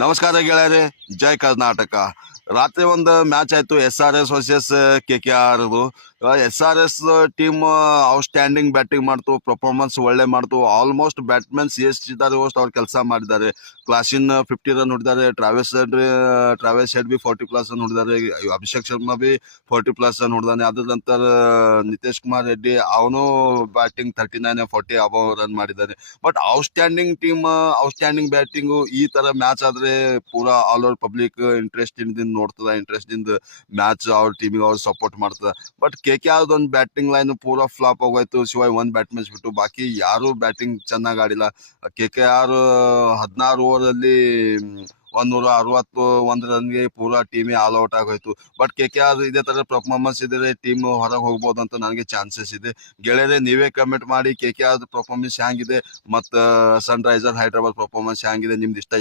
ನಮಸ್ಕಾರ ಗೆಳೆಯರೆ, ಜೈ ಕರ್ನಾಟಕ. ರಾತ್ರಿ ಒಂದು ಮ್ಯಾಚ್ ಆಯ್ತು, SRS versus KKR. SRS team outstanding batting ಮಾಡ್ತು, ಪರ್ಫಾರ್ಮೆನ್ಸ್ ಒಳ್ಳೆ ಮಾಡ್ತು. ಆಲ್ಮೋಸ್ಟ್ ಬ್ಯಾಟ್ಮನ್ಸ್ ಎಷ್ಟಿದ್ದಾರೆ ಅಷ್ಟು ಅವ್ರು ಕೆಲಸ ಮಾಡಿದ್ದಾರೆ. ಕ್ಲಾಸಿನ್ 50 ರನ್ ಹೊಡಿದ್ದಾರೆ, ಟ್ರಾವೆಸ್ ಹೆಡ್ ಬಿ 40+ ರನ್ ಹೊಡಿದ್ದಾರೆ, ಅಭಿಷೇಕ್ ಶರ್ಮಾ ಬಿ 40+ ರನ್ ಹೊಡೆದಾನೆ. ಅದ್ರ ನಂತರ ನಿತೇಶ್ ಕುಮಾರ್ ರೆಡ್ಡಿ ಅವನು ಬ್ಯಾಟಿಂಗ್ 39-40 ಅಬೌವ್ ರನ್ ಮಾಡಿದ್ದಾನೆ. ಬಟ್ ಔಟ್ಸ್ಟ್ಯಾಂಡಿಂಗ್ ಬ್ಯಾಟಿಂಗು ಈ ತರ ಮ್ಯಾಚ್ ಆದ್ರೆ ಪೂರಾ ಆಲ್ ಓವರ್ ಪಬ್ಲಿಕ್ ಇಂಟ್ರೆಸ್ಟ್ ಇಂದ ನೋಡ್ತದ, ಇಂಟ್ರೆಸ್ಟ್ ಇಂದ ಮ್ಯಾಚ್ ಅವ್ರ ಟೀಮಿಗೆ ಅವ್ರು ಸಪೋರ್ಟ್ ಮಾಡ್ತದ. ಬಟ್ KKR ಒಂದು ಬ್ಯಾಟಿಂಗ್ ಲೈನ್ ಪೂರಾ ಫ್ಲಾಪ್ ಆಗೋಯ್ತು. ಶಿವಾಯ್ ಒಂದ್ ಬ್ಯಾಟ್ಮನ್ ಬಿಟ್ಟು ಬಾಕಿ ಯಾರು ಬ್ಯಾಟಿಂಗ್ ಚೆನ್ನಾಗಿ ಆಡಿಲ್ಲ. KKR 16 ಓವರಲ್ಲಿ 161 ರನ್ಗೆ ಪೂರಾ ಟೀಮೇ ಆಲ್ ಔಟ್ ಆಗೋಯ್ತು. ಬಟ್ KKR ಇದೇ ತರ ಪರ್ಫಾರ್ಮೆನ್ಸ್ ಇದ್ರೆ ಟೀಮ್ ಹೊರಗೆ ಹೋಗ್ಬೋದು ಅಂತ ನನಗೆ ಚಾನ್ಸಸ್ ಇದೆ. ಗೆಳೆಯರೆ, ನೀವೇ ಕಮೆಂಟ್ ಮಾಡಿ KKR ಪರ್ಫಾರ್ಮೆನ್ಸ್ ಹ್ಯಾಂಗಿದೆ, ಮತ್ತು ಸನ್ ರೈಸರ್ ಹೈದರಾಬಾದ್ ಪರ್ಫಾರ್ಮೆನ್ಸ್ ಹ್ಯಾಂಗಿದೆ, ನಿಮ್ದು ಇಷ್ಟ